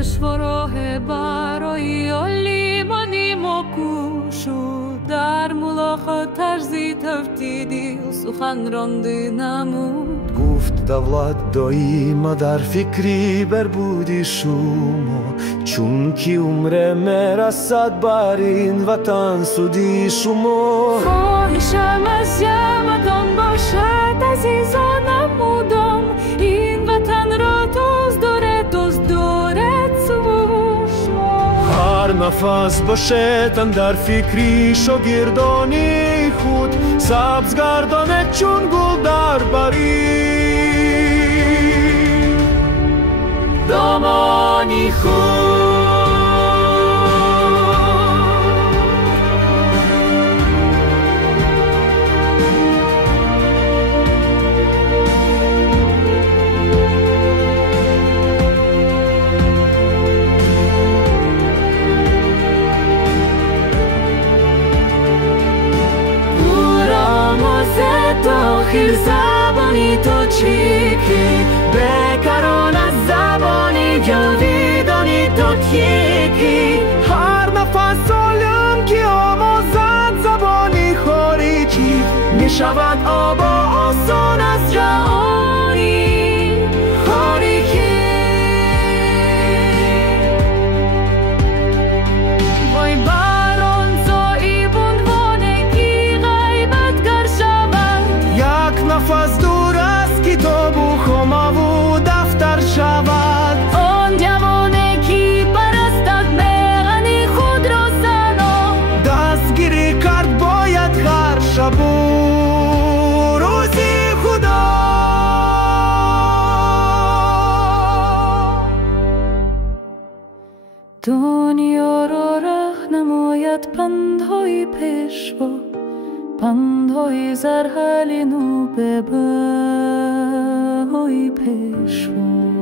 پشوا راه برای علی منی مکوشو در ملاقات ترزی تفتیدی سخن رانده نمود گفت دولت دایما در فکری بربودی شما چون که عمر مرسد بر این وطن سودی شما خواهشم از یمدان باشد عزیزانم مدام این وطن را دوست دارد سوشما هر نفس باشد در فکری شاگردانی خود سبز گردانه چون گل در بری دامانی خود آخر زبانی تو چی که بکران از زبانی جاویدانی تو کی هر نفس سالم که آموزد زبانی خارجی می شود آب آسان از جهانی خارجی وای بران صاحب عنوانگی غیبت گر شود نفس دور از کتاب و خمه و دفتر شود آن جوانه کی پرستد میغنی خود را سنا دستگیری کرد باید هر شب و روزی خدا دنیا را ره نماید پندهای پیشوا پندهای زرحلینو به بهای پیشوا